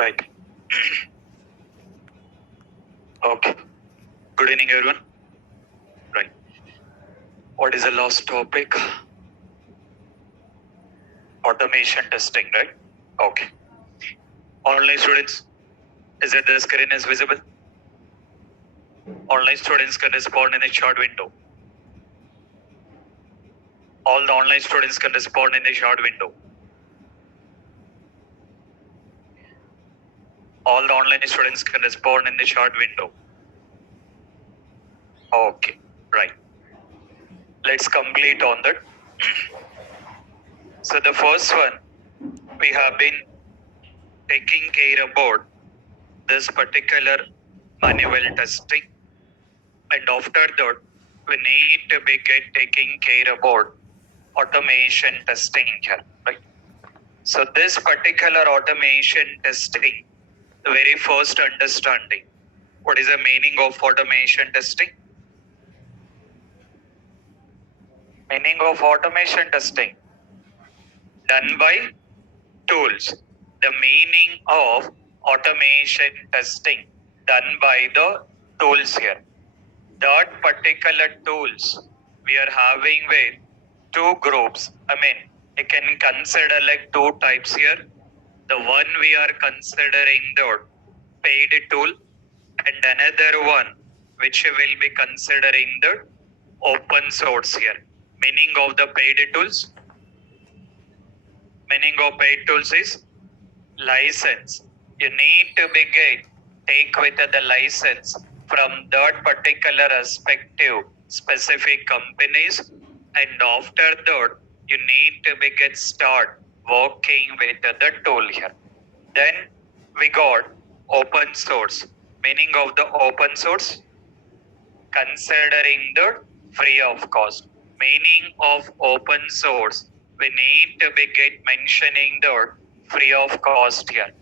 Right. Okay. Good evening, everyone. Right. What is the last topic? Automation testing, right? Okay. Online students, is it the screen is visible? Online students can respond in a short window. All the online students can respond in a short window. All the online students can respond in a short window. Okay. Right. Let's complete on that. So the first one, we have been taking care about this particular manual testing, and after that we need to be taking care about automation testing here, right? So this particular automation testing, the very first understanding, what is the meaning of automation testing? Meaning of automation testing, done by tools. The meaning of automation testing, done by the tools here. That particular tools we are having with two groups. You can consider like two types here. The one we are considering the paid tool, and another one which will be considering the open source here. Meaning of the paid tools, meaning of paid tools is license. You need to be take with the license from that particular respective specific companies, and after that you need to be get start working with the tool here. Then we got open source. Meaning of the open source, considering the free of cost. Meaning of open source, we need to be mentioning the free of cost here.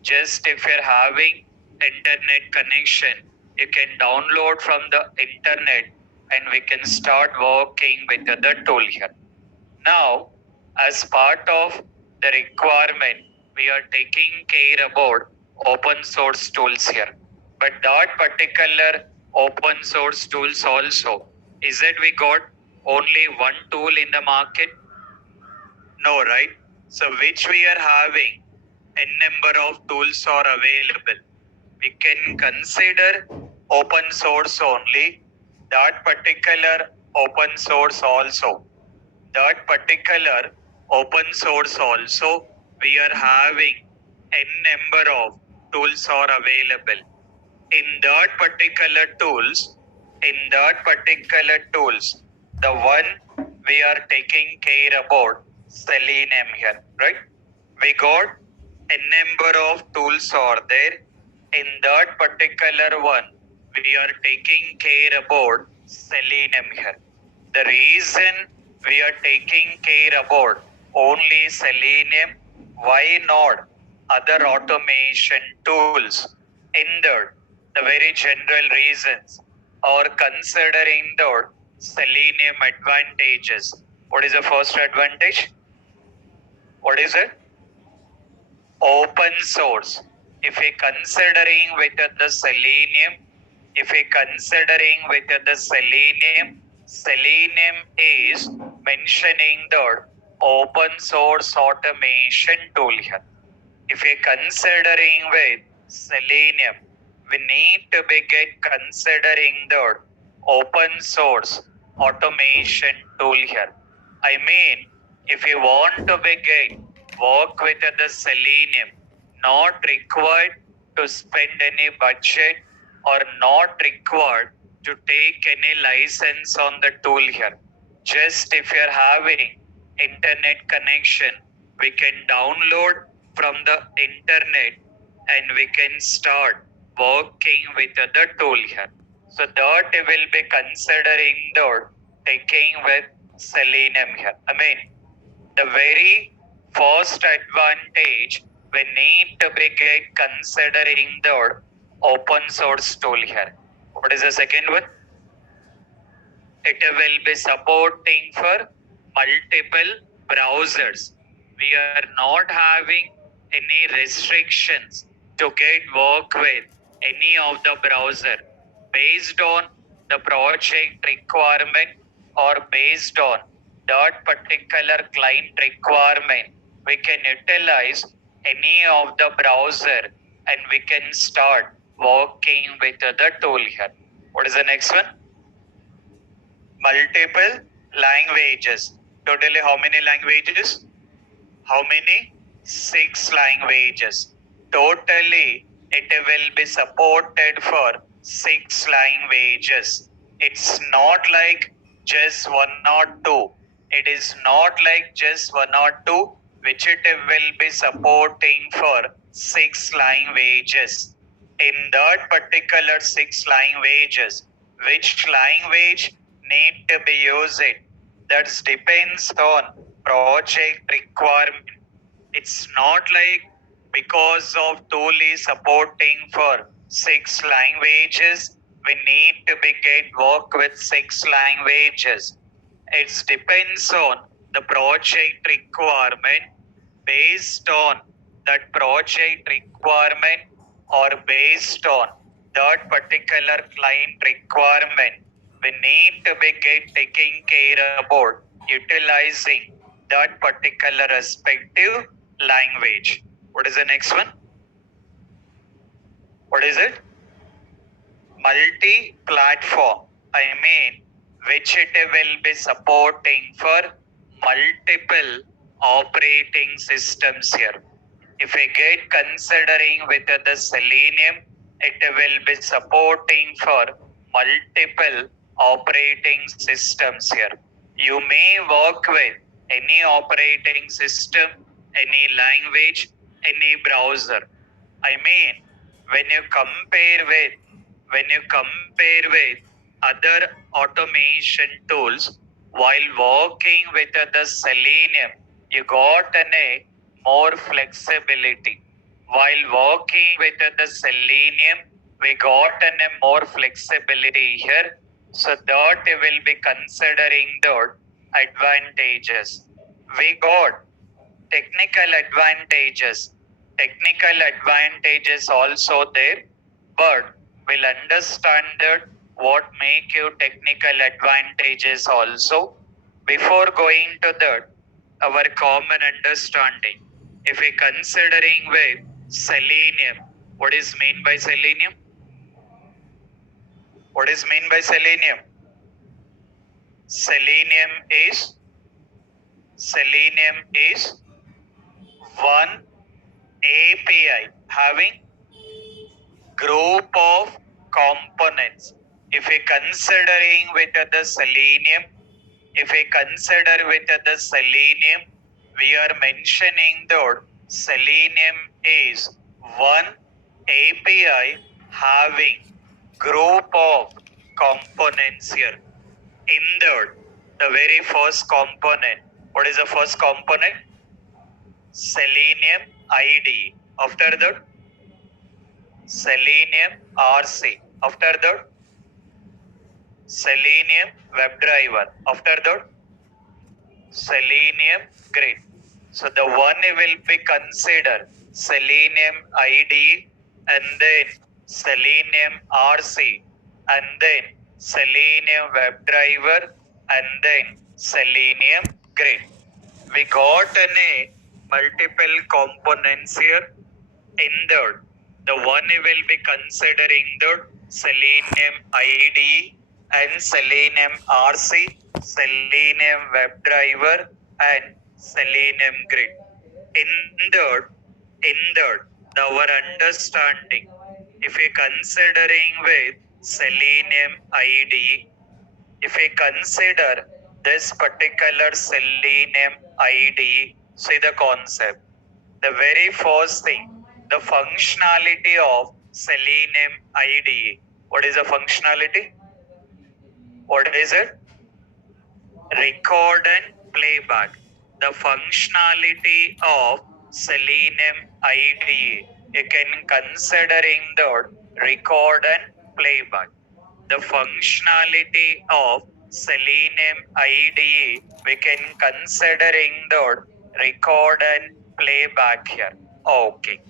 Just if you're having internet connection, you can download from the internet and we can start working with the tool here. Now, as part of the requirement, we are taking care about open source tools here. But that particular open source tools also, is it we got only one tool in the market? No, right? So which we are having n number of tools are available. We can consider open source only, that particular open source also. That particular open source also, we are having n number of tools are available. In that particular tools, the one we are taking care about Selenium here, right? We got a number of tools are there. In that particular one, we are taking care about Selenium here. The reason we are taking care about only Selenium, why not other automation tools? In the very general reasons, or considering the Selenium advantages. What is the first advantage? What is it? Open source. If we considering with the Selenium, Selenium is mentioning the open source automation tool here. If we considering with Selenium, we need to be considering the open source automation tool here. If you want to be work with the Selenium, not required to spend any budget or not required to take any license on the tool here. Just if you're having internet connection, we can download from the internet and we can start working with the tool here. So that will be considering the taking with Selenium here. The very first advantage we need to be considering the open source tool here. What is the second one? It will be supporting for multiple browsers. We are not having any restrictions to get work with any of the browser based on the project requirement or based on that particular client requirement. We can utilize any of the browser and we can start working with the tool here. What is the next one? Multiple languages. Totally how many languages? How many? 6 languages. Totally, it will be supported for 6 languages. It's not like just one or two. It is not like just one or two, which it will be supporting for 6 languages. In that particular 6 languages, which language need to be used? That depends on project requirement. It's not like because of tool is supporting for 6 languages, we need to be get work with 6 languages. It depends on the project requirement. Based on that project requirement or based on that particular client requirement, we need to be get taking care about utilizing that particular respective language. What is the next one? What is it? Multi-platform. I mean, which it will be supporting for multiple operating systems here. If we get considering with the Selenium, it will be supporting for multiple operating systems here. You may work with any operating system, any language, any browser. I mean, when you compare with other automation tools, while working with the Selenium, you got a more flexibility. While working with the Selenium, we got a more flexibility here. So that will be considering the advantages. We got technical advantages. Technical advantages also there, but we'll understand that what make you technical advantages also. Before going to that, our common understanding. If we considering with Selenium, what is mean by Selenium? What is mean by Selenium? Selenium is one API having group of components. If we considering with the Selenium, we are mentioning that Selenium is one API having group of components here. In that, the very first component. What is the first component? Selenium IDE. After that, Selenium RC. After that, Selenium WebDriver. After that, Selenium Grid. So the one will be considered Selenium IDE and then Selenium RC and then Selenium WebDriver and then Selenium Grid. We got a multiple components here. In that, the one will be considering the Selenium IDE and Selenium RC, Selenium WebDriver and Selenium Grid. In that, our understanding, if we considering with Selenium IDE, if we consider this particular Selenium IDE, see the concept. The very first thing, the functionality of Selenium IDE. What is the functionality? What is it? Record and playback. The functionality of Selenium IDE. You can considering the record and playback. The functionality of Selenium IDE, we can considering the record and playback here. Okay.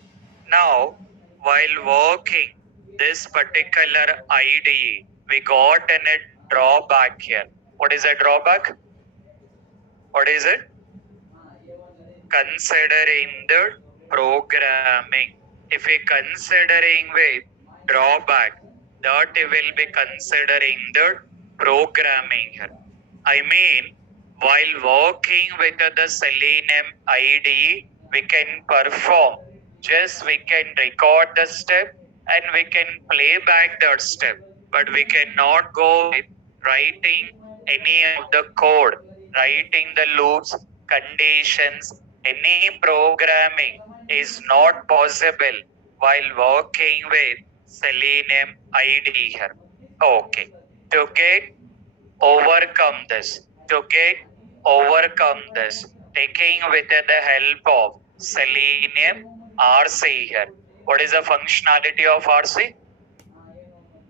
Now, while working this particular IDE, we got a drawback here. What is a drawback? What is it? Considering the programming. If we considering with drawback, that we will be considering the programming here. I mean, while working with the Selenium IDE, we can perform. Just we can record the step and we can play back that step, but we cannot go with writing any of the code, writing the loops, conditions, any programming is not possible while working with Selenium IDE here. Okay. To get overcome this, to get overcome this, taking with the help of Selenium RC here. What is the functionality of RC?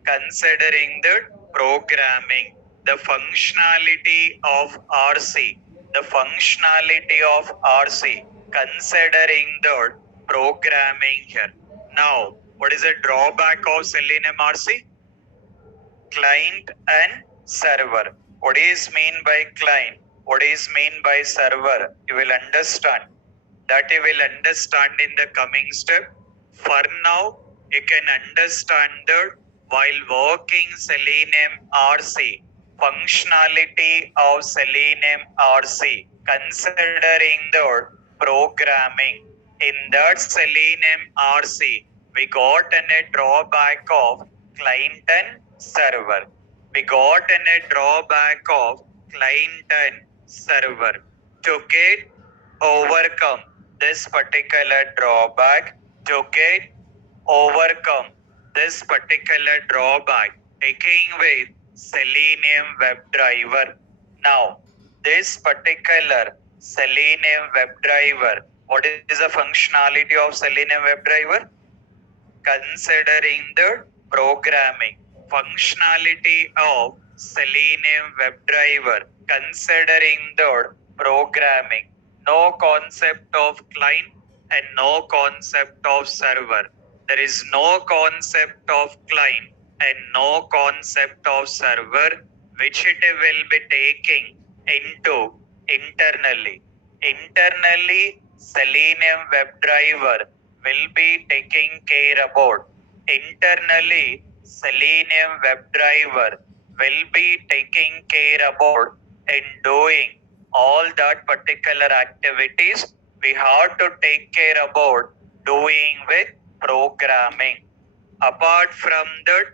Considering the programming, the functionality of RC, the functionality of RC, considering the programming here. Now, what is the drawback of Selenium RC? Client and server. What is mean by client? What is mean by server? You will understand. That you will understand in the coming step. For now, you can understand that while working Selenium RC, functionality of Selenium RC, considering the programming in that Selenium RC, we got a drawback of client and server. We got a drawback of client and server. To get overcome this particular drawback, to get overcome this particular drawback, taking with Selenium WebDriver. Now, this particular Selenium WebDriver, what is the functionality of Selenium WebDriver? Considering the programming, functionality of Selenium WebDriver, considering the programming, no concept of client and no concept of server. There is no concept of client and no concept of server, which it will be taking into internally. Internally, Selenium WebDriver will be taking care about. Internally, Selenium WebDriver will be taking care about in doing all that particular activities we have to take care about doing with programming. Apart from that,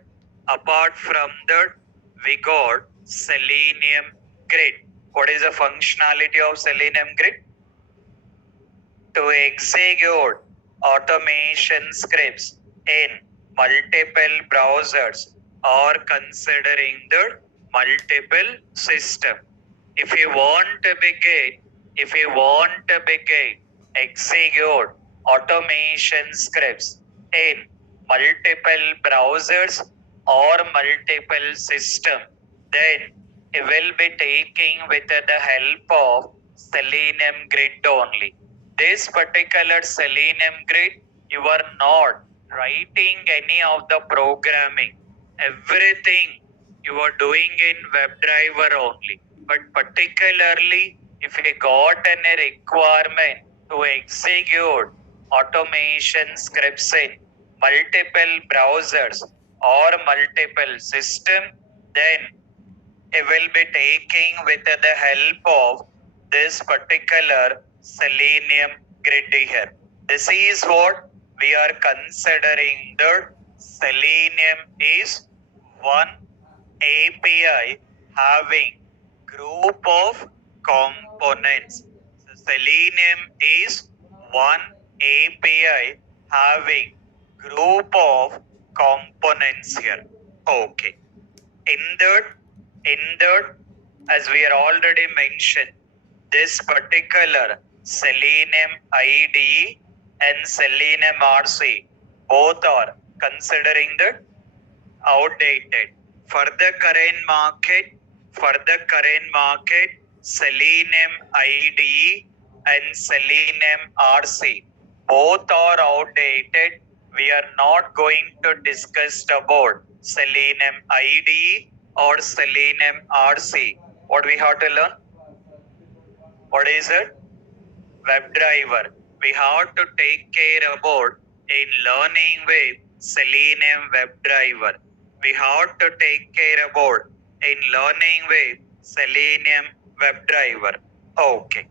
we got Selenium Grid. What is the functionality of Selenium Grid? To execute automation scripts in multiple browsers or considering the multiple system. If you want to begin execute automation scripts in multiple browsers or multiple system, then you will be taking with the help of Selenium Grid only. This particular Selenium Grid, you are not writing any of the programming. Everything you are doing in WebDriver only. But particularly if you got any requirement to execute automation scripts in multiple browsers or multiple system, then you will be taking with the help of this particular Selenium Grid here. This is what we are considering the Selenium is one API having group of components. So Selenium is one API having group of components here. Okay. In that, as we are already mentioned, this particular Selenium IDE and Selenium RC both are considering the outdated. For the current market, Selenium IDE and Selenium RC Both are outdated. We are not going to discuss about Selenium IDE or Selenium RC. What we have to learn? What is it? WebDriver. We have to take care about in learning with Selenium WebDriver. We have to take care about in learning with Selenium WebDriver. Okay.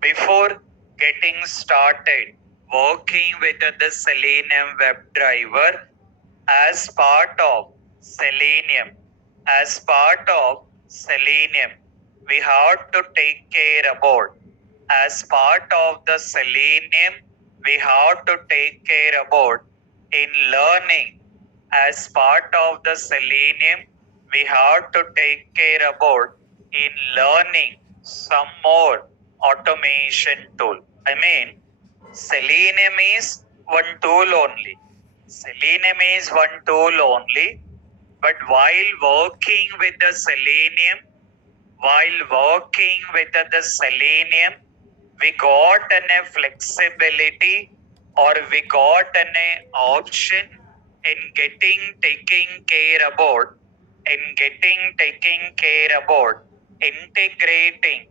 Before getting started working with the Selenium WebDriver as part of Selenium, we have to take care about as part of the Selenium, we have to take care about in learning as part of the Selenium, we have to take care about in learning some more automation tool. I mean, Selenium is one tool only. Selenium is one tool only, but while working with the Selenium, we got a flexibility or we got an option in taking care about integrating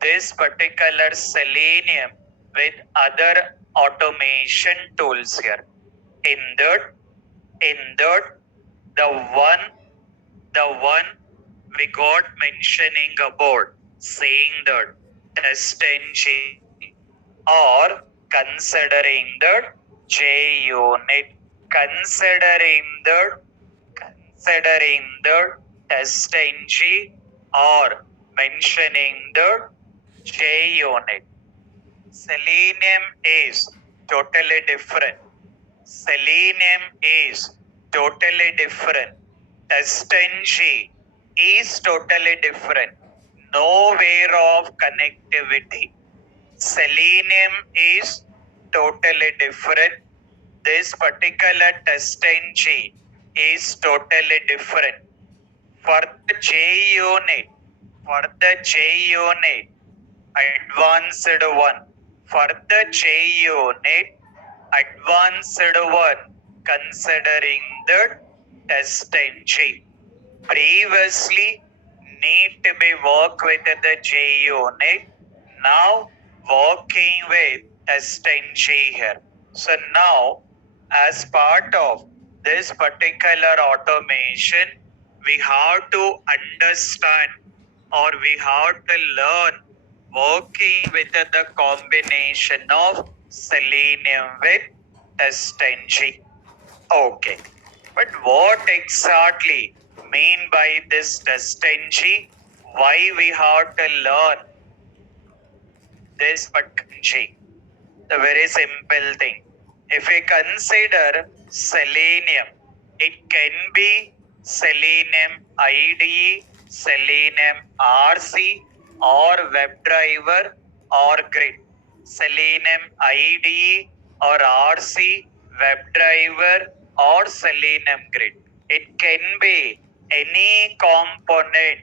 this particular Selenium with other automation tools here. In that, the one the one we got mentioning about saying that test engine or considering the JUnit, considering the test engine or mentioning the JUnit. Selenium is totally different. Test-ng is totally different. Nowhere of connectivity. Selenium is totally different. This particular test-ng is totally different. For the JUnit, advanced one. For the JUnit, advanced one, considering the test engine. Previously, need to be work with the JUnit. Now, working with test engine here. So now, as part of this particular automation, we have to understand or we have to learn working with the combination of Selenium with test engine. Okay. But what exactly mean by this test engine? Why we have to learn this engine? The very simple thing. If we consider Selenium, it can be Selenium IDE, Selenium RC, or WebDriver or Grid. Selenium IDE or RC, WebDriver or Selenium Grid. It can be any component.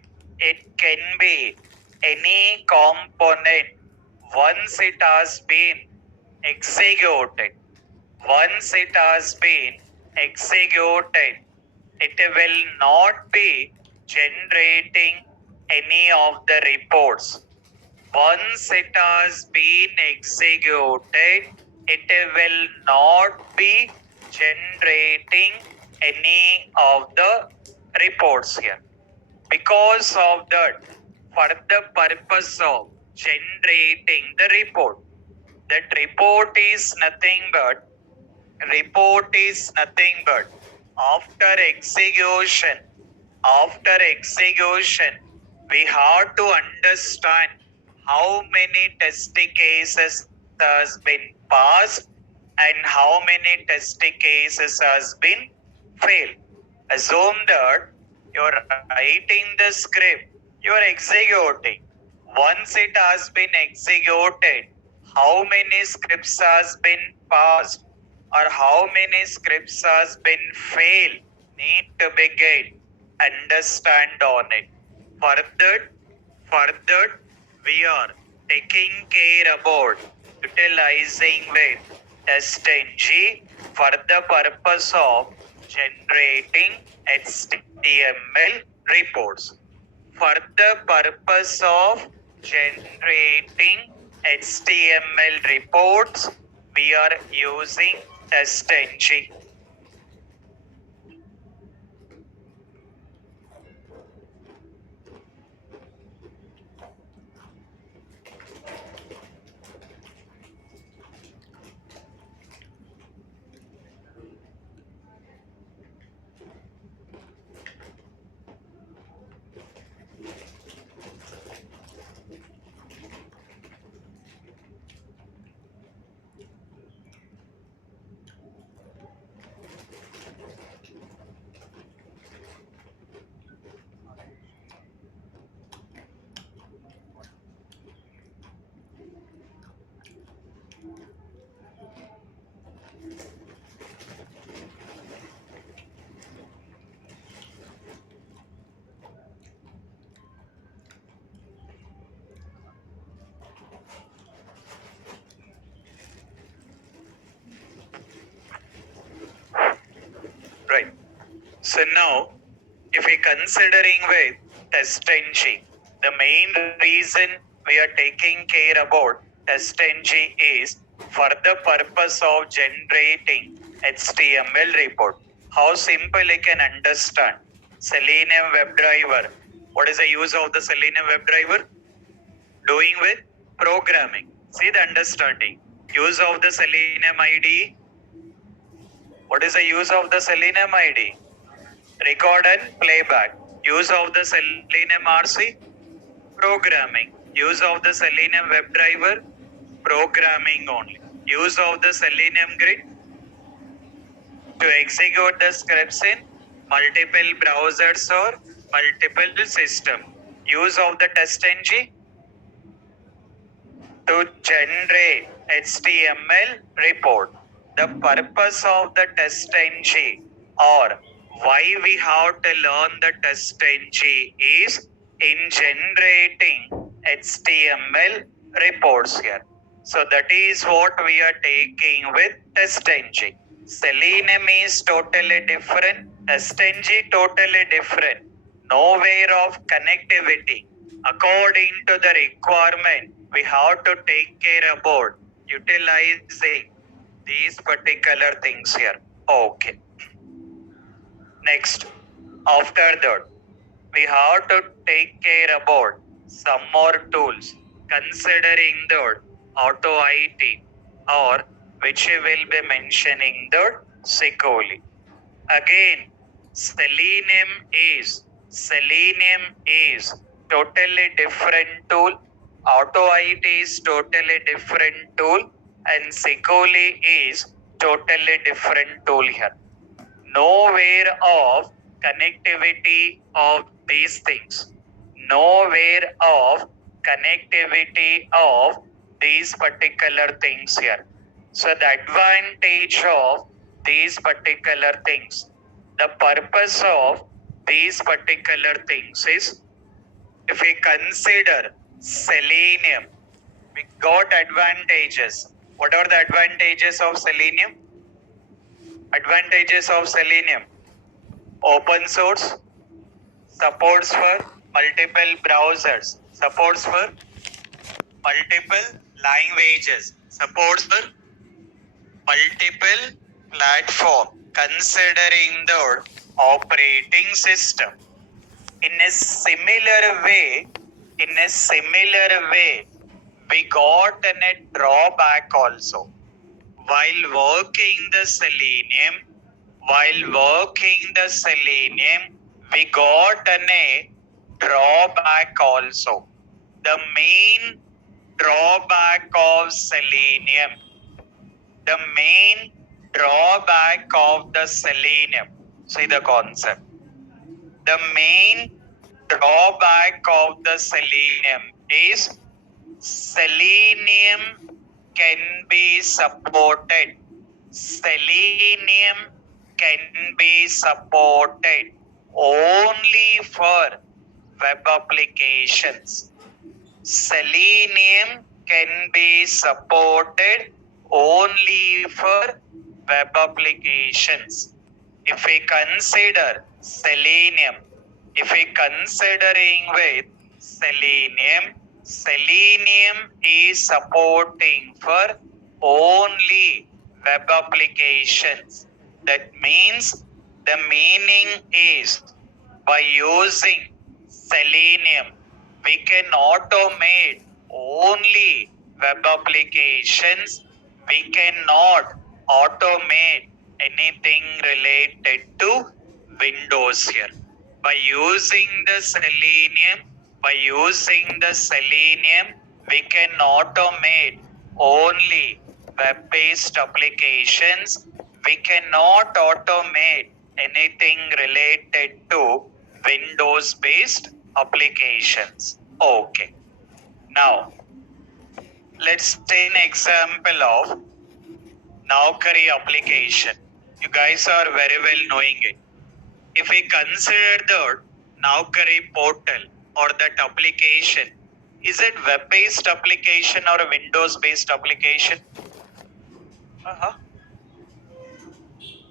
Once it has been executed, it will not be generating any of the reports. Once it has been executed, it will not be generating any of the reports here. Because of that, for the purpose of generating the report, that report is nothing but after execution, we have to understand how many test cases has been passed and how many test cases has been failed. Assume that you're writing the script, you're executing. Once it has been executed, how many scripts has been passed or how many scripts has been failed need to be get understand on it. Further, we are taking care about utilizing with test ng for the purpose of generating HTML reports. For the purpose of generating HTML reports, we are using testng. Right. So now, if we considering with testng, the main reason we are taking care about testng is for the purpose of generating HTML report. How simple you can understand. Selenium WebDriver. What is the use of the Selenium WebDriver? Doing with programming. See the understanding. Use of the Selenium IDE. What is the use of the Selenium IDE? Record and playback. Use of the Selenium RC, programming. Use of the Selenium WebDriver, programming only. Use of the Selenium Grid to execute the scripts in multiple browsers or multiple systems. Use of the testng to generate HTML report. The purpose of the testng or why we have to learn the testng is in generating HTML reports here. So that is what we are taking with testng. Selenium is totally different, testng totally different. Nowhere of connectivity. According to the requirement, we have to take care about utilizing these particular things here. Okay. Next, after that, we have to take care about some more tools considering the auto IT or which we will be mentioning the Sequoia. Again, Selenium is totally different tool. Auto IT is totally different tool, and Sequoia is totally different tool here. Nowhere of connectivity of these things. Nowhere of connectivity of these particular things here. So the advantage of these particular things, the purpose of these particular things is, if we consider Selenium, we got advantages. What are the advantages of Selenium? Advantages of Selenium: open source, supports for multiple browsers, supports for multiple languages, supports for multiple platform, considering the operating system. In a similar way, we got a drawback also. While working the Selenium, we got a drawback also. The main drawback of Selenium, the main drawback of the Selenium, see the concept. The main drawback of the Selenium is Selenium can be supported. Selenium can be supported only for web applications. Selenium can be supported only for web applications. If we consider Selenium, if we considering with Selenium, Selenium is supporting for only web applications. That means the meaning is by using Selenium, we can automate only web applications. We cannot automate anything related to Windows here. By using the Selenium, we can automate only web-based applications. We cannot automate anything related to Windows-based applications. Okay. Now, let's take an example of Naukri application. You guys are very well knowing it. If we consider the Naukri portal or that application, is it web-based application or a Windows-based application?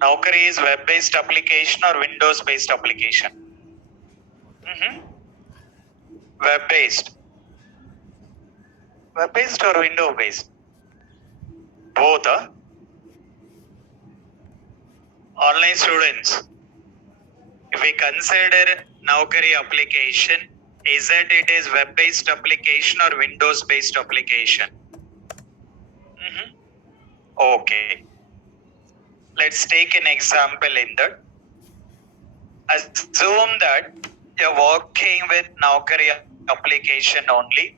Naukri is web-based application or Windows-based application? Web-based. Web-based or window-based? Both, huh? Online students, if we consider Naukri application, is that it is web-based application or Windows-based application? Okay. Let's take an example in that. Assume that you're working with Naukri application only.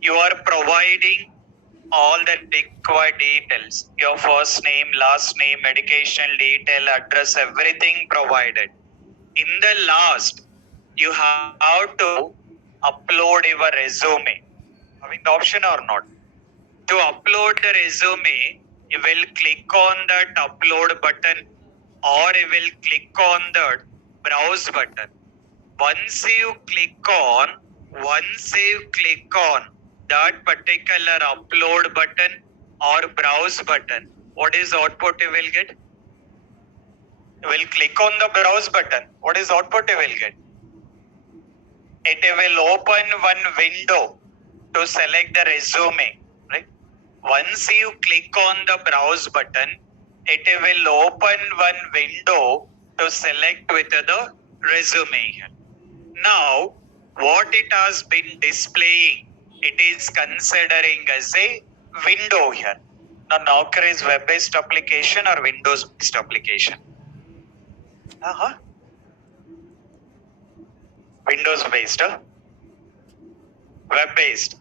You are providing all the required details. Your first name, last name, educational detail, address, everything provided. In the last, you have to upload your resume. Having the option or not? To upload the resume, you will click on that upload button or you will click on the browse button. Once you click on that particular upload button or browse button, what is output you will get? You will click on the browse button. What is output you will get? It will open one window to select the resume, right? Once you click on the browse button, it will open one window to select with the resume here. Now, what it has been displaying, it is considering as a window here. Now, Naukri is web-based application or Windows-based application? Windows-based, huh? Web-based.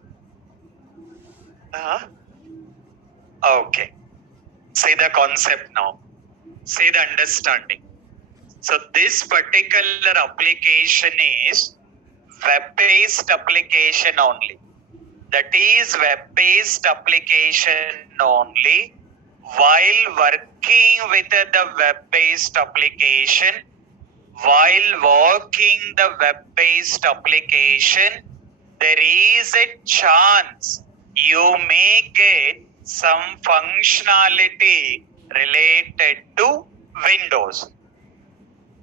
Okay. See the concept now. See the understanding. So this particular application is web-based application only. That is web-based application only. While working with the web-based application, there is a chance you may get some functionality related to Windows.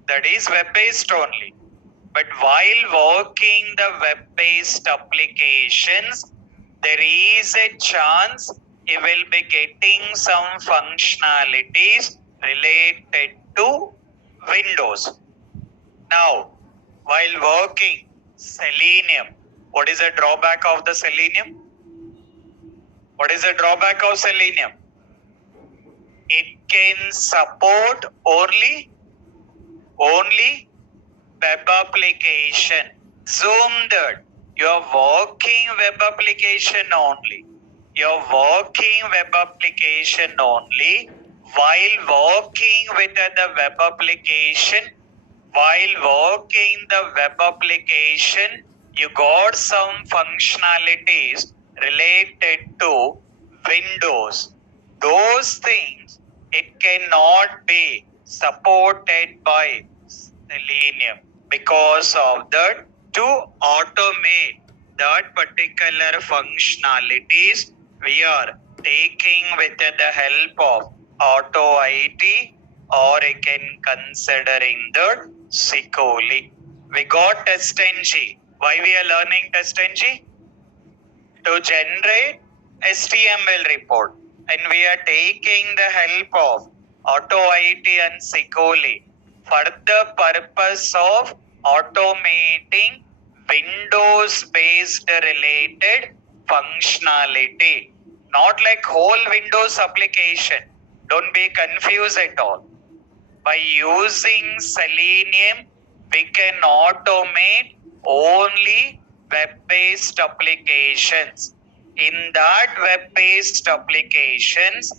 That is web-based only. But while working the web-based applications, there is a chance you will be getting some functionalities related to Windows. Now, while working Selenium, what is the drawback of the Selenium? What is the drawback of Selenium? It can support only web application. Assume that you are working web application only. While working with the web application, you got some functionalities related to Windows. Those things, it cannot be supported by Selenium. Because of that, to automate that particular functionalities, we are taking with the help of Auto IT or again considering the Sikoli. We got test NG. Why we are learning test NG? To generate HTML report, and we are taking the help of Auto IT and Sikoli for the purpose of automating Windows based related functionality, not like whole Windows application. Don't be confused at all. By using Selenium, we can automate only web-based applications. In that web-based applications,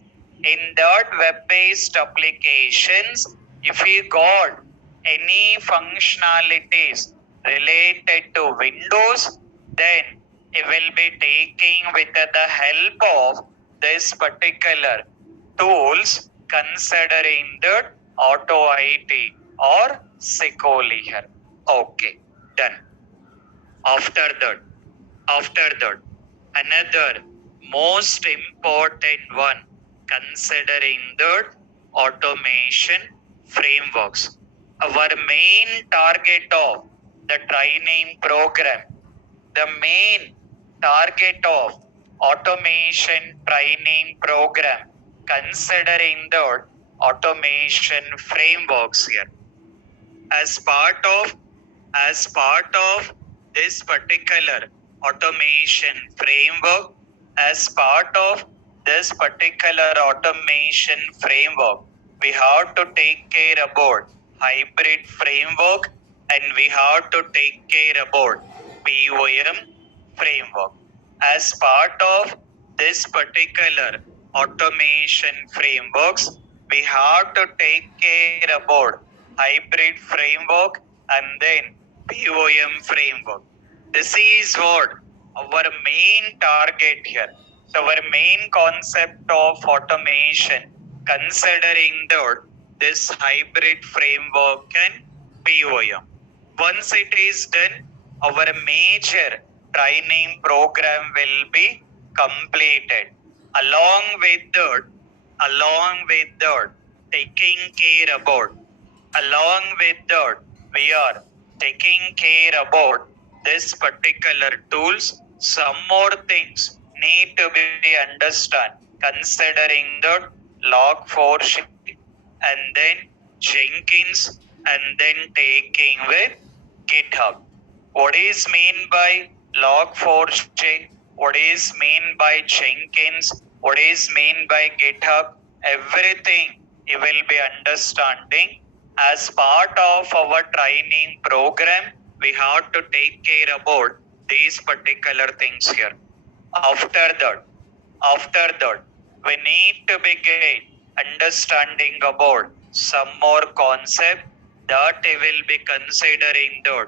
if we got any functionalities related to Windows, then it will be taking with the help of this particular tools considering the Auto IT or Sikoli here. Okay, done. After that, another most important one considering the automation frameworks. Our main target of the training program, the main target of automation training program considering the automation frameworks here. As part of this particular automation framework, we have to take care about hybrid framework and we have to take care about POM framework. As part of this particular automation frameworks, we have to take care about hybrid framework and then POM framework. This is what our main target here. So our main concept of automation considering this hybrid framework and POM. Once it is done, our major training program will be completed. Along with that, we are taking care about this particular tools. Some more things need to be understood considering the Log4j and then Jenkins and then taking with GitHub. What is mean by Log4j? What is mean by Jenkins? What is mean by GitHub? Everything you will be understanding. As part of our training program, we have to take care about these particular things here. After that, we need to begin understanding about some more concept that we will be considering the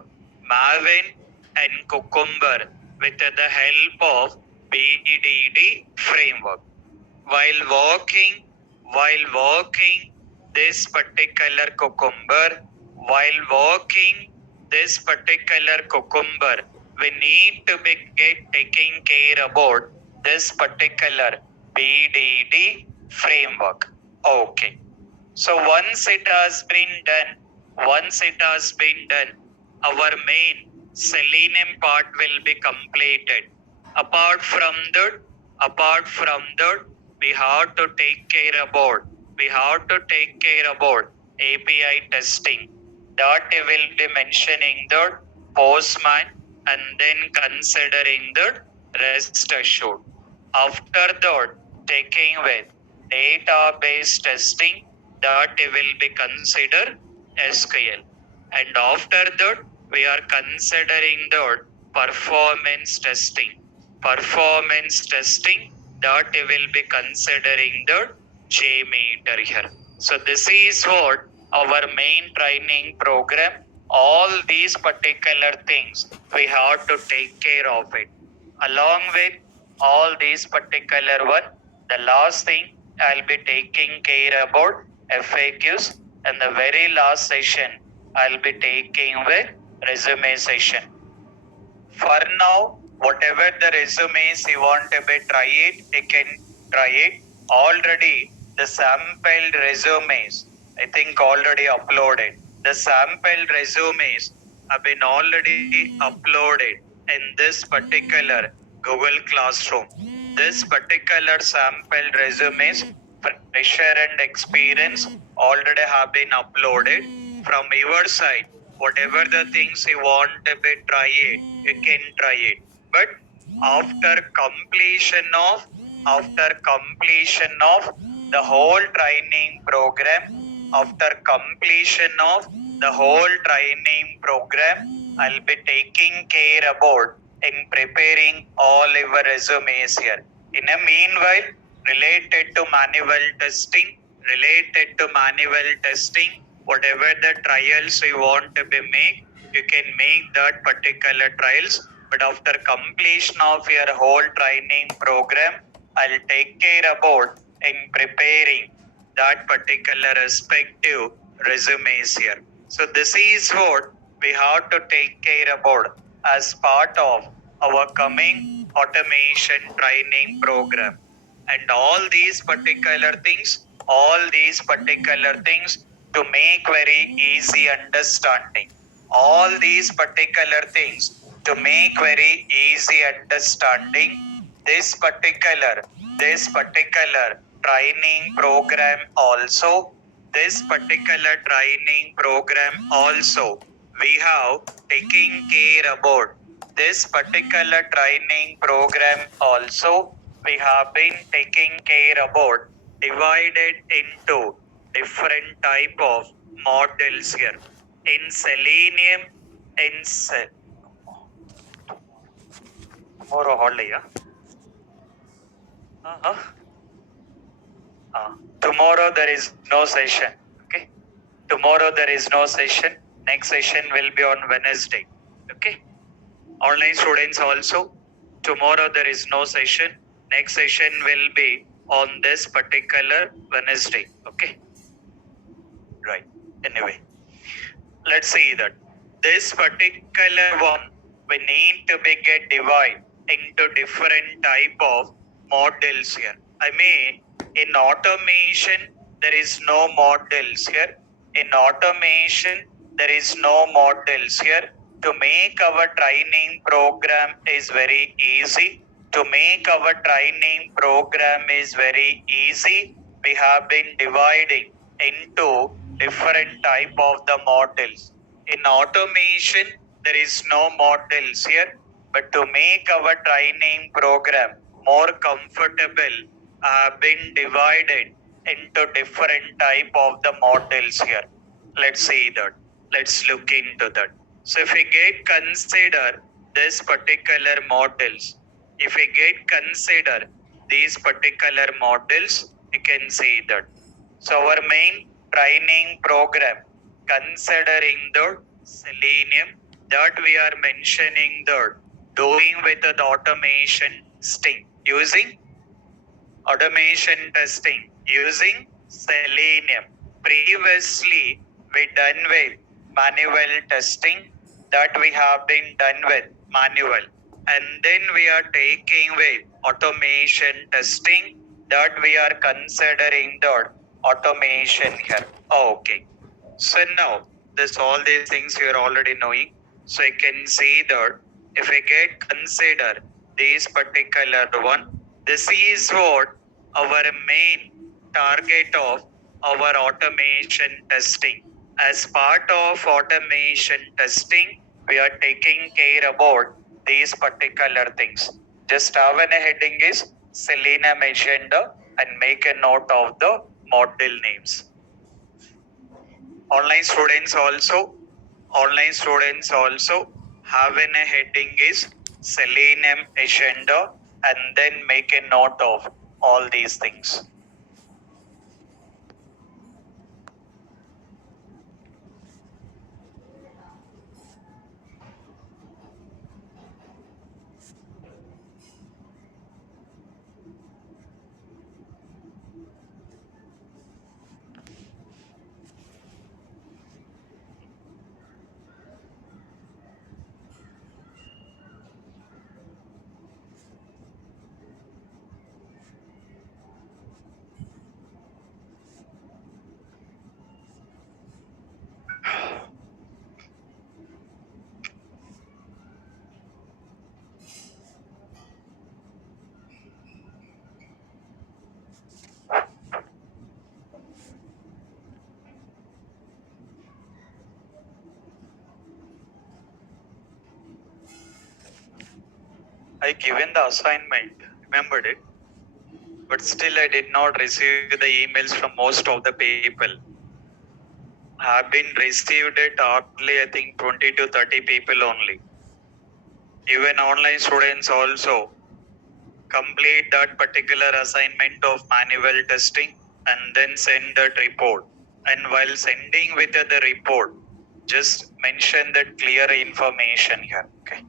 Maven and Cucumber with the help of BDD framework. While working this particular cucumber, we need to begin taking care about this particular BDD framework. Okay. So once it has been done, our main Selenium part will be completed. Apart from that, we have to take care about API testing. That we will be mentioning the Postman and then considering the rest assured. After that, taking with database testing, that we will be consider SQL. And after that, we are considering the performance testing, that we will be considering the JMeter here. So this is what our main training program. All these particular things we have to take care of it. Along with all these particular one, the last thing I'll be taking care about FAQs, and the very last session I'll be taking with resume session. For now, whatever the resumes you want to be try it, you can try it. Already the sampled resumes, I think already uploaded. The sampled resumes have been already uploaded in this particular Google Classroom. This particular sampled resumes, fresher and experience, already have been uploaded from your side. Whatever the things you want to be try it, you can try it. But after completion of after completion of the whole training program, after completion of the whole training program, I'll be taking care about in preparing all your resumes here. In a meanwhile, related to manual testing, whatever the trials you want to be make, you can make that particular trials. But after completion of your whole training program, I'll take care about in preparing that particular respective resumes here. So this is what we have to take care about as part of our coming automation training program. And all these particular things to make very easy understanding. All these particular things to make very easy understanding. This particular training program also. This particular training program also. We have taken care about this particular training program also. We have been taking care about divided into different type of models here. In Selenium, in tomorrow holiday, tomorrow there is no session. Okay. Tomorrow there is no session. Next session will be on Wednesday. Okay. Online students also. Tomorrow there is no session. Next session will be on this particular Wednesday. Okay. Right. Anyway, let's see that this particular one we need to be get divide into different type of models here. I mean, in automation there is no models here. In automation there is no models here. To make our training program is very easy. To make our training program is very easy. We have been dividing into different type of the models. In automation, there is no models here, but to make our training program more comfortable, have been divided into different type of the models here. Let's see that. Let's look into that. So if we get consider this particular models, if we get consider these particular models, you can see that. So our main training program, considering the Selenium that we are mentioning the doing with the automation testing using Selenium. Previously, we done with manual testing that we have been done with manual. And then we are taking with automation testing that we are considering the automation here. Okay. So now, this all these things we are already knowing. So you can see that if we get consider these particular one, this is what our main target of our automation testing. As part of automation testing, we are taking care about these particular things. Just have a heading is Selenium agenda and make a note of the model names. Online students also having a heading is Selenium agenda and then make a note of all these things. I given the assignment, remembered it, but still I did not receive the emails from most of the people. Have been received it hardly, I think 20 to 30 people only. Even online students also complete that particular assignment of manual testing and then send that report. And while sending with the report, just mention that clear information here. Okay.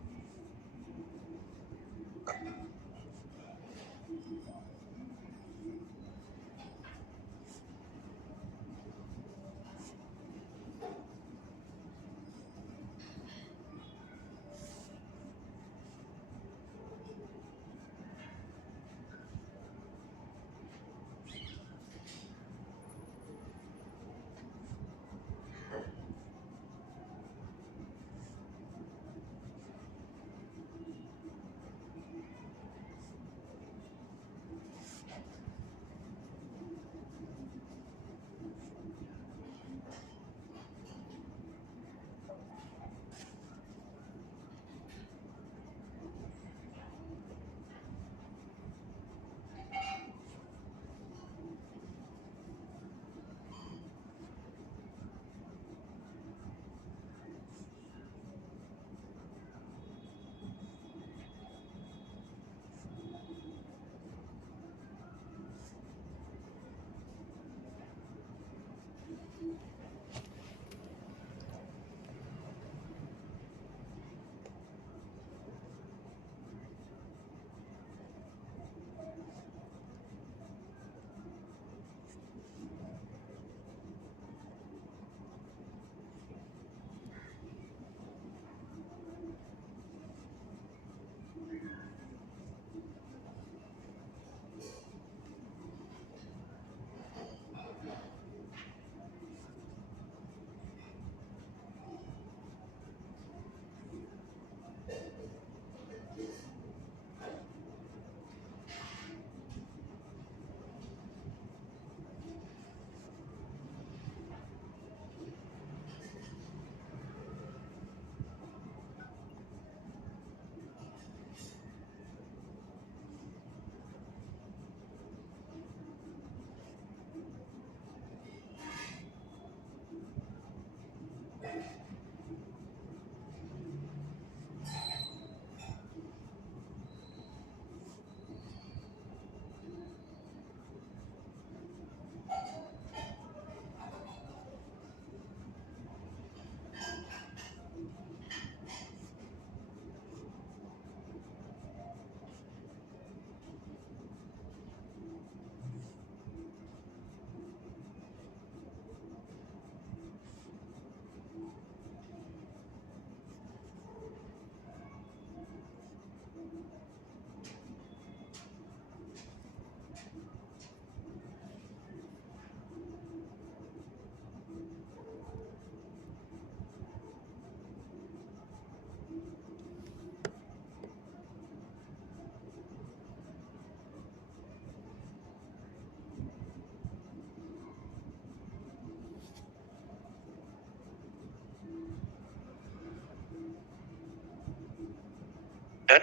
Done?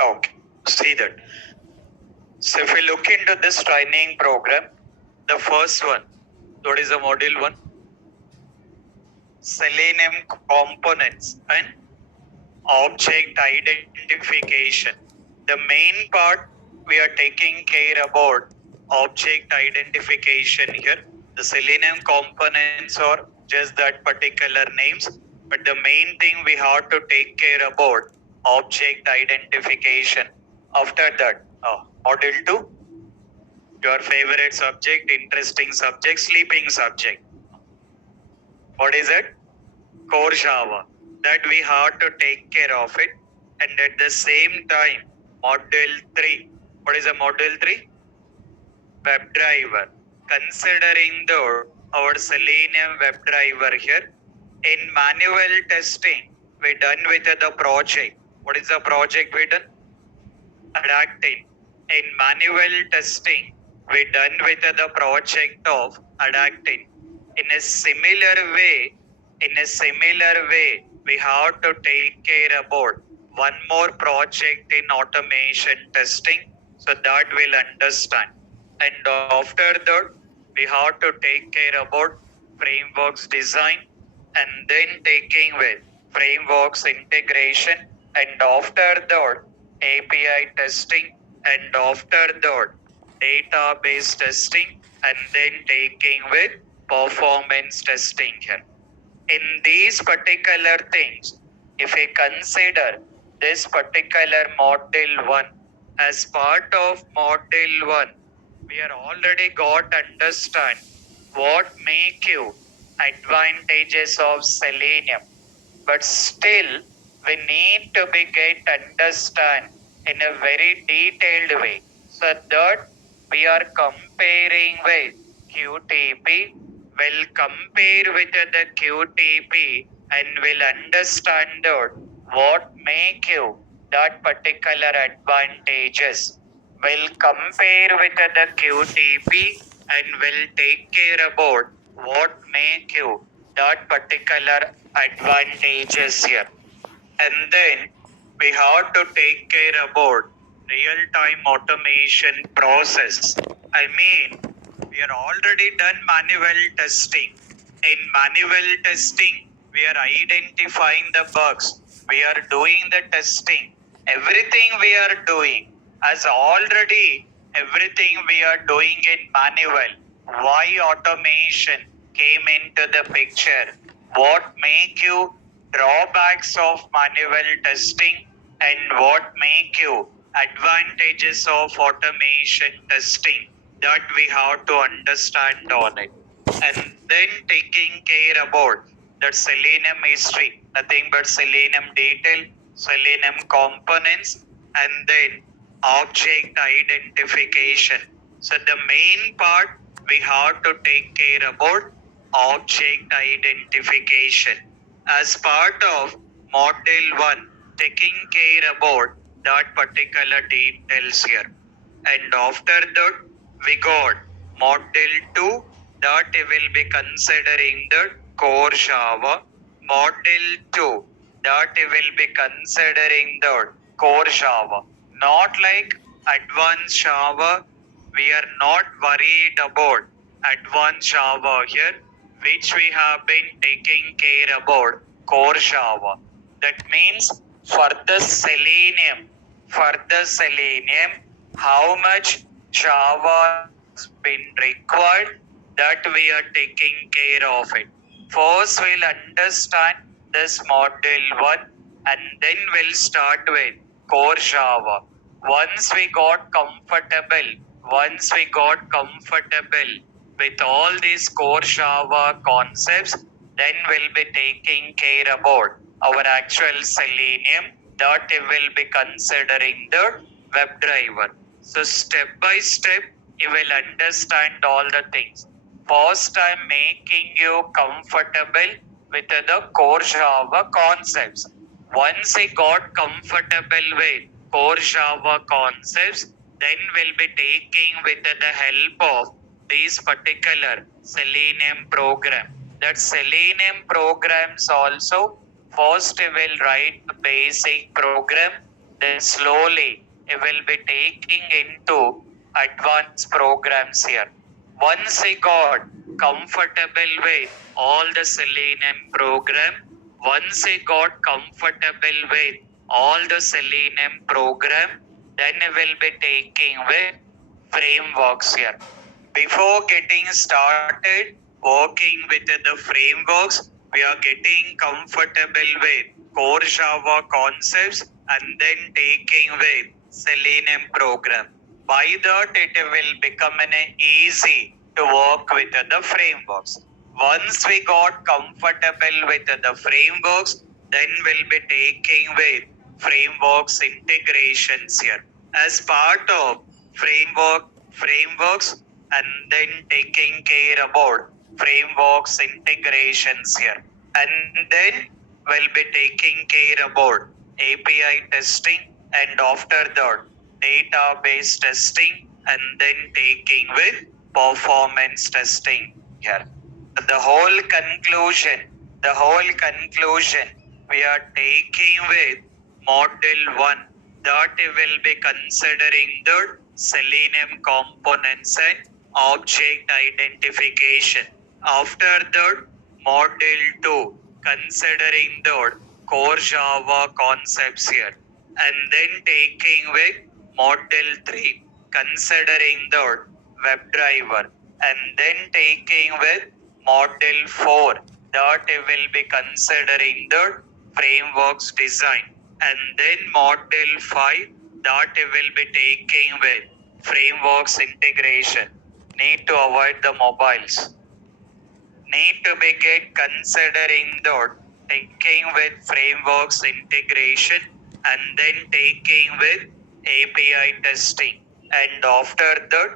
Okay. See that. So if we look into this training program, the first one, what is the module one? Selenium components and object identification. The main part we are taking care about object identification here. The Selenium components are just that particular names, but the main thing we have to take care about object identification. After that, module 2, your favorite subject, interesting subject, sleeping subject. What is it? Core Java. That we have to take care of it. And at the same time, module 3. What is a module 3? WebDriver. Considering our Selenium WebDriver here, in manual testing, we done with the project. What is the project we done? Adapting. In manual testing, we done with the project of adapting. In a similar way, we have to take care about one more project in automation testing, so that we'll understand. And after that, we have to take care about frameworks design, and then taking with frameworks integration, and after that, API testing, and after that, database testing, and then taking with performance testing here. In these particular things, if we consider this particular module 1 as part of module 1, we are already got understand what make you advantages of selenium, but still we need to be get understand in a very detailed way, so that we are comparing with QTP, will compare with the QTP, and will understand what make you that particular advantages. Will compare with the QTP and will take care about what make you that particular advantages here. And then we have to take care about real-time automation process. I mean, we are already done manual testing. In manual testing, we are identifying the bugs. We are doing the testing. Everything we are doing as already everything we are doing in manual. Why automation came into the picture? What make you drawbacks of manual testing, and what make you advantages of automation testing, that we have to understand on it. And then taking care about the selenium history, nothing but selenium detail, selenium components, and then object identification. So the main part we have to take care about object identification as part of module 1, taking care about that particular details here. And after that, we got module 2, that will be considering the core Java. Module 2, that will be considering the core Java. Not like advanced Java. We are not worried about advanced Java here, which we have been taking care about core Java. That means for the Selenium, how much Java has been required, that we are taking care of it. First, we'll understand this module 1, and then we'll start with core Java. Once we got comfortable with all these core Java concepts, then we'll be taking care about our actual Selenium, that will be considering the WebDriver. So step by step, you will understand all the things. First, I'm making you comfortable with the core Java concepts. Once you got comfortable with core Java concepts, then we'll be taking with the help of these particular Selenium program. That Selenium programs also, first you will write the basic program, then slowly you will be taking into advanced programs here. Once I got comfortable with all the Selenium program, once I got comfortable with all the Selenium program, then I will be taking with frameworks here. Before getting started working with the frameworks, we are getting comfortable with core Java concepts, and then taking with Selenium program. By that, it will become easy to work with the frameworks. Once we got comfortable with the frameworks, then we'll be taking with frameworks integrations here. As part of frameworks, and then taking care about frameworks integrations here. And then we'll be taking care about API testing, and after that, database testing, and then taking with performance testing here. The whole conclusion we are taking with Module 1 that will be considering the Selenium components and object identification. After that, Module 2 considering the core Java concepts here. And then taking with Module 3 considering the WebDriver. And then taking with Module 4 that will be considering the frameworks design. And then Module 5 that will be taking with frameworks integration. Need to avoid the mobiles. Need to be get considering the taking with frameworks integration and then taking with API testing, and after that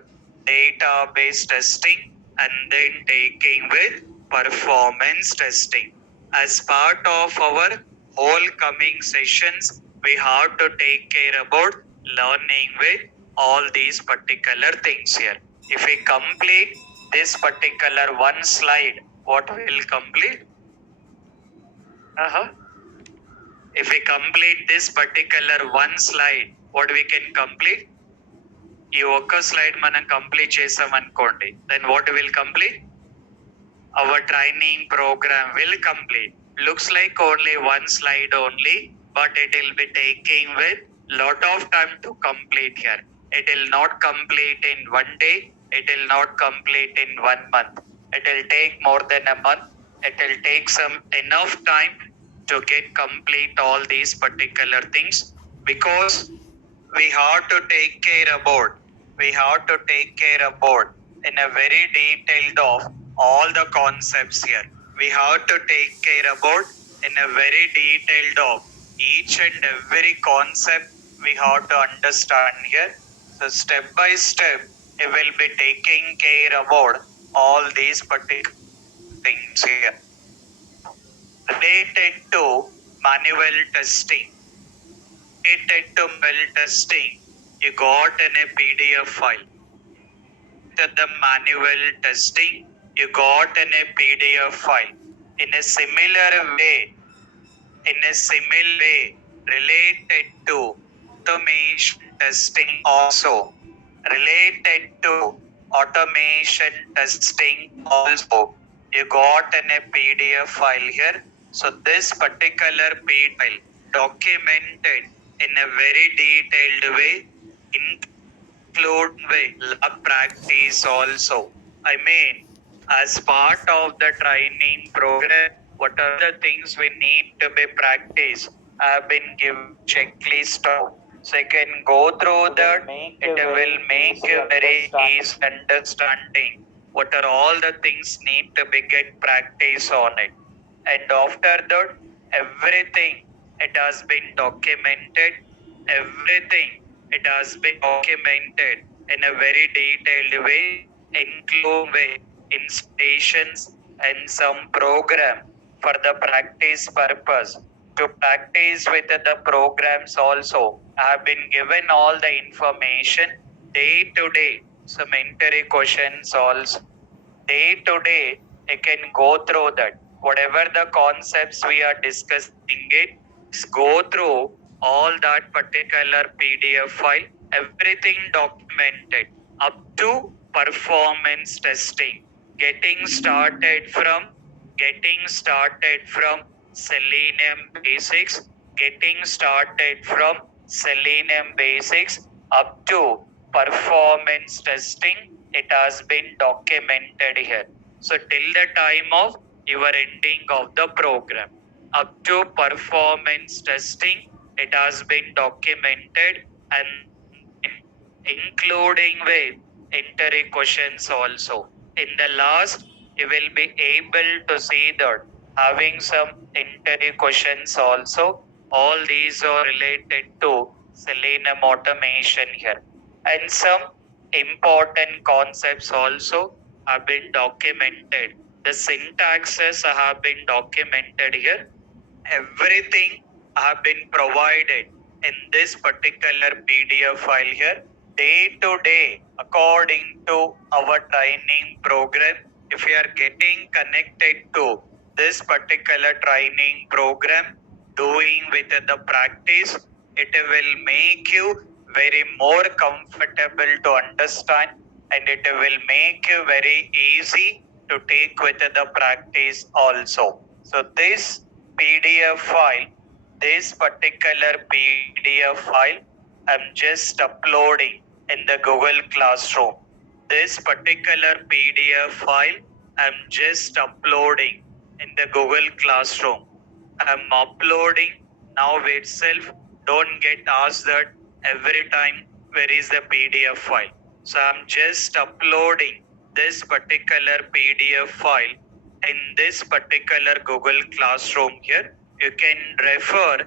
database testing, and then taking with performance testing. As part of our whole coming sessions, we have to take care about learning with all these particular things here. If we complete this particular one slide, what will complete? If we complete this particular one slide, what we can complete? ఈ ఒక్క slide మనం complete చేసాం అనుకోండి, then what will complete? Our training program will complete. Looks like only one slide only, but it will be taking with lot of time to complete here. It will not complete in one day. It will not complete in 1 month. It will take more than a month. It will take some enough time to get complete all these particular things, because we have to take care about in a very detailed of all the concepts here. We have to take care about in a very detailed of each and every concept we have to understand here. So step by step, we will be taking care about all these particular things here. Related to manual testing. You got in a PDF file. To the manual testing, you got in a PDF file. In a similar way, related to automation testing also. Related to automation testing also, you got in a PDF file here. So this particular PDF file documented in a very detailed way, include with lab practice also. I mean, as part of the training program, what are the things we need to be practiced? I have been given checklist of. So you can go through that. It will make you very easy understanding what are all the things need to be get practice on it. And after that, everything it has been documented. Everything it has been documented in a very detailed way, including installations and some program for the practice purpose. To practice with the programs also, I have been given all the information day to day. Some interview questions also. Day to day, you can go through that. Whatever the concepts we are discussing it, go through all that particular PDF file, everything documented up to performance testing. Getting started from Selenium basics, up to performance testing, it has been documented here. So till the time of your ending of the program, up to performance testing, it has been documented, and including with interview questions also. In the last, you will be able to see that having some interview questions also. All these are related to Selenium automation here. And some important concepts also have been documented. The syntaxes have been documented here. Everything have been provided in this particular PDF file here. Day to day, according to our training program, if you are getting connected to this particular training program, doing with the practice, it will make you very more comfortable to understand, and it will make you very easy to take with the practice also. So this PDF file, this particular PDF file, I'm just uploading in the Google Classroom. This particular PDF file, I'm just uploading in the Google Classroom. I'm uploading now itself. Don't get asked that every time where is the PDF file. So I'm just uploading this particular PDF file in this particular Google Classroom here. You can refer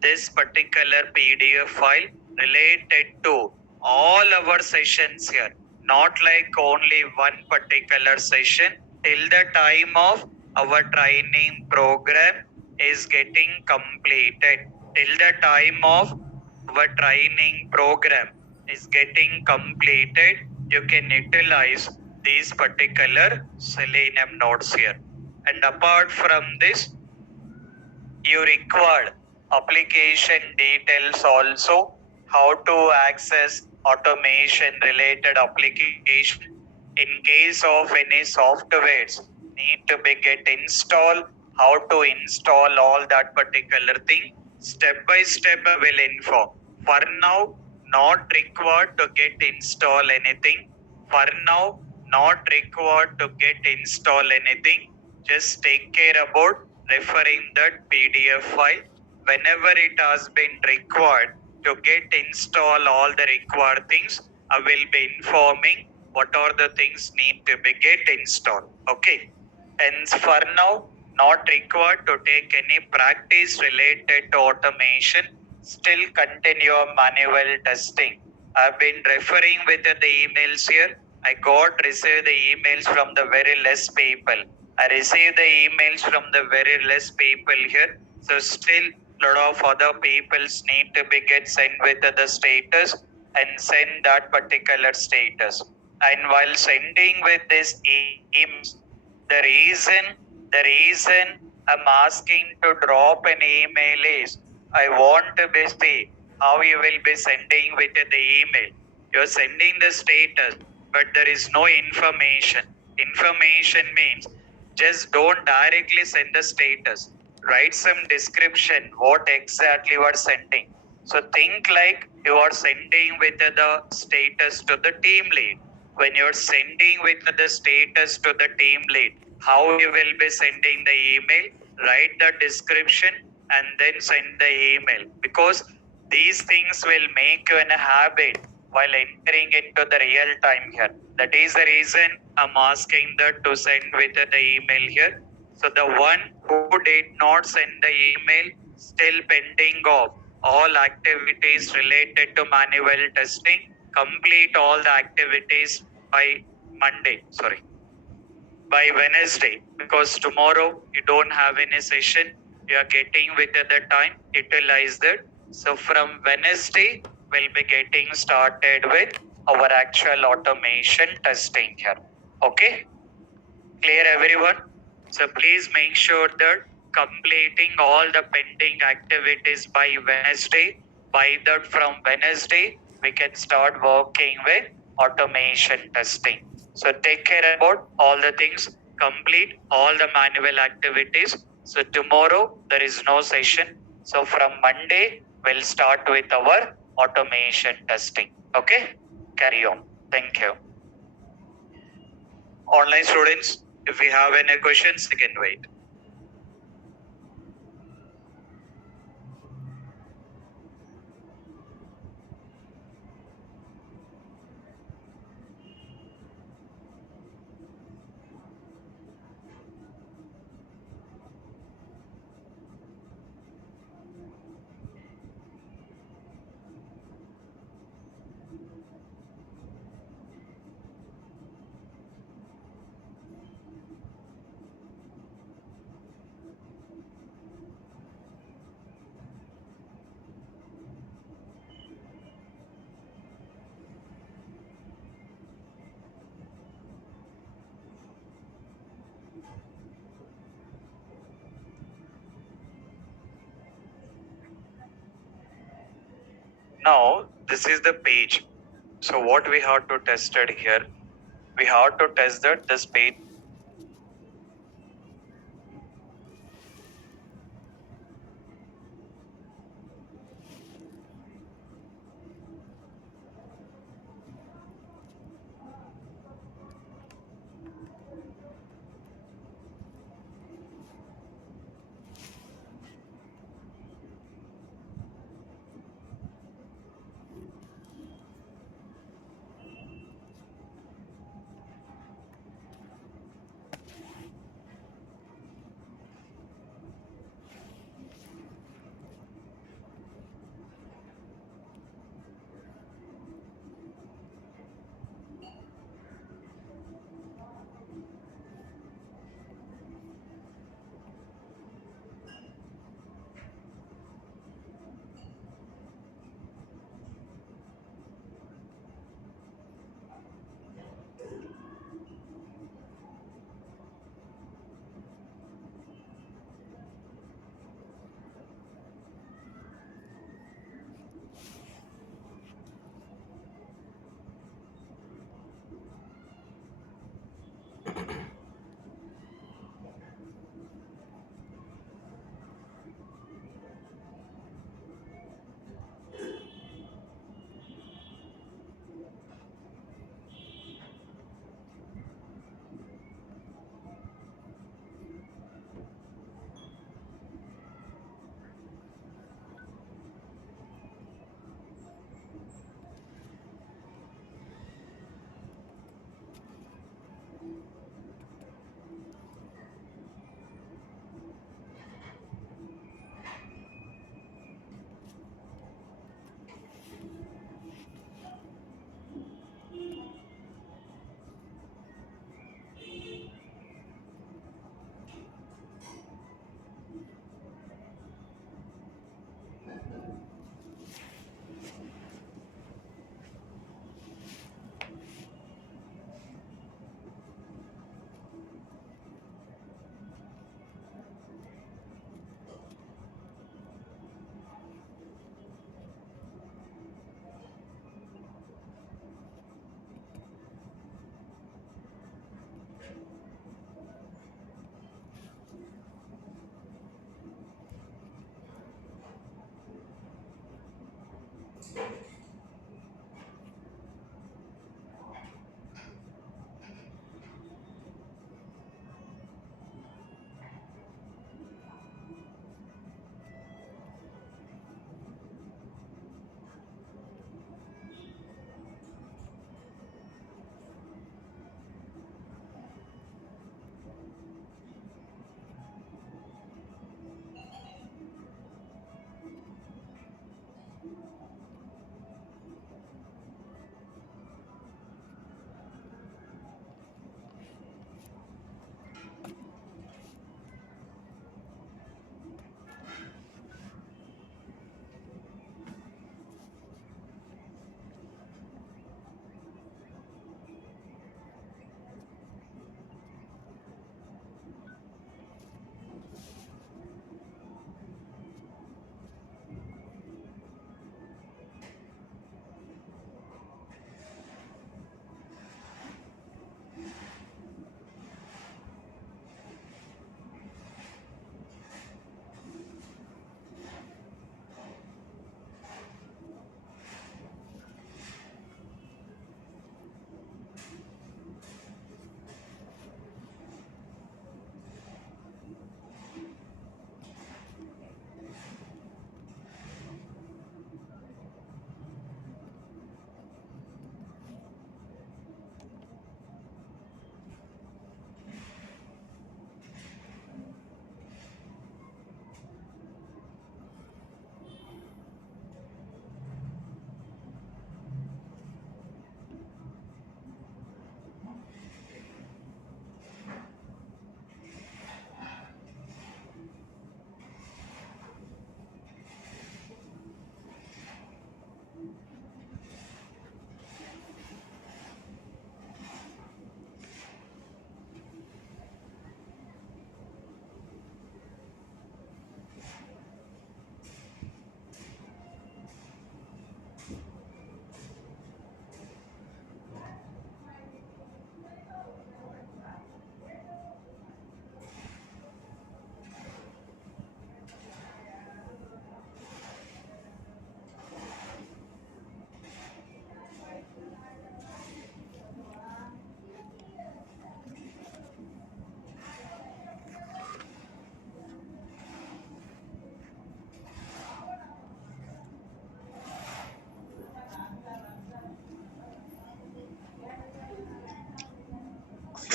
this particular PDF file related to all our sessions here, not like only one particular session till the time of our training program is getting completed. Till the time of our training program is getting completed, you can utilize these particular Selenium nodes here. And apart from this, you require application details also, how to access automation related application in case of any softwares need to be get installed, how to install all that particular thing. Step by step I will inform. For now, not required to get install anything. For now, not required to get install anything. Just take care about referring that PDF file. Whenever it has been required to get install all the required things, I will be informing what are the things need to be get installed. Okay. And for now, not required to take any practice related to automation. Still continue manual testing. I've been referring with the emails here. I got received the emails from the very less people. I received the emails from the very less people here. So still lot of other peoples need to be get sent with the status and send that particular status. And while sending with this emails, the reason I'm asking to drop an email is I want to be see how you will be sending with the email. You're sending the status, but there is no information. Information means just don't directly send the status. Write some description what exactly you are sending. So think like you are sending with the status to the team lead. When you're sending with the status to the team lead, how you will be sending the email, write the description and then send the email, because these things will make you a habit while entering into the real time here. That is the reason I'm asking that to send with the email here. So the one who did not send the email, still pending of all activities related to manual testing, complete all the activities by Monday. Sorry, by Wednesday, because tomorrow you don't have any session. You are getting with the time, utilize that. So from Wednesday, we'll be getting started with our actual automation testing here. Okay? Clear everyone? So please make sure that completing all the pending activities by Wednesday. By that from Wednesday, we can start working with automation testing. So take care about all the things, complete all the manual activities. So tomorrow there is no session. So from Monday, we'll start with our automation testing. Okay? Carry on. Thank you. Online students, if we have any questions, you can wait. Now this is the page. So what we have to test it here? We have to test that this page.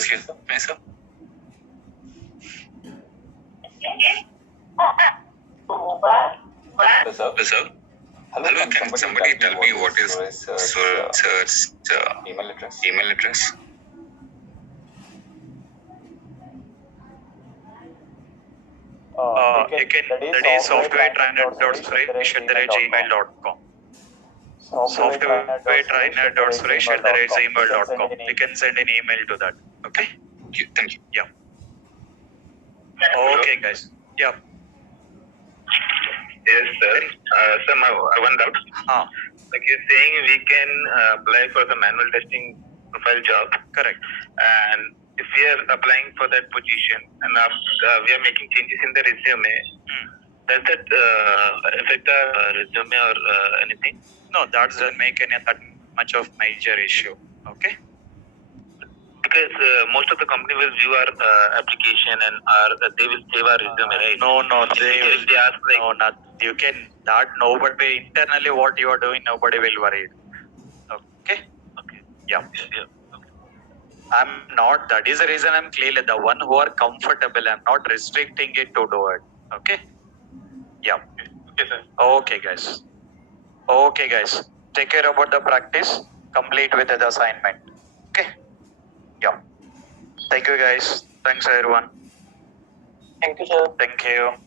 Excuse me, sir. Yes, sir. Hello, can somebody tell me what is Suraj's email address? You can, that is softwaretrainer.suresh@gmail.com. Softwaretrainer.suresh@gmail.com. You can send an email to that. Okay? Thank you. Yeah. Okay, guys. Yeah. Yes, sir. Sir, one doubt. Like you're saying, we can apply for the manual testing profile job. Correct. And if we are applying for that position and we are making changes in the resume, does that affect the resume or anything? No, that doesn't make that much of major issue. Okay? Because most of the company will view our application and they will save our resume, right? No, If they ask like, no, not you can that nobody internally what you are doing, nobody will worry. Okay? Okay. Yeah. Yeah. I'm not. That is the reason I'm clearly the one who are comfortable. I'm not restricting it to do it. Okay? Yeah. Okay, sir. Okay, guys. Okay, guys. Take care about the practice. Complete with the assignment. Okay? Yeah. Thank you, guys. Thanks, everyone. Thank you, sir. Thank you.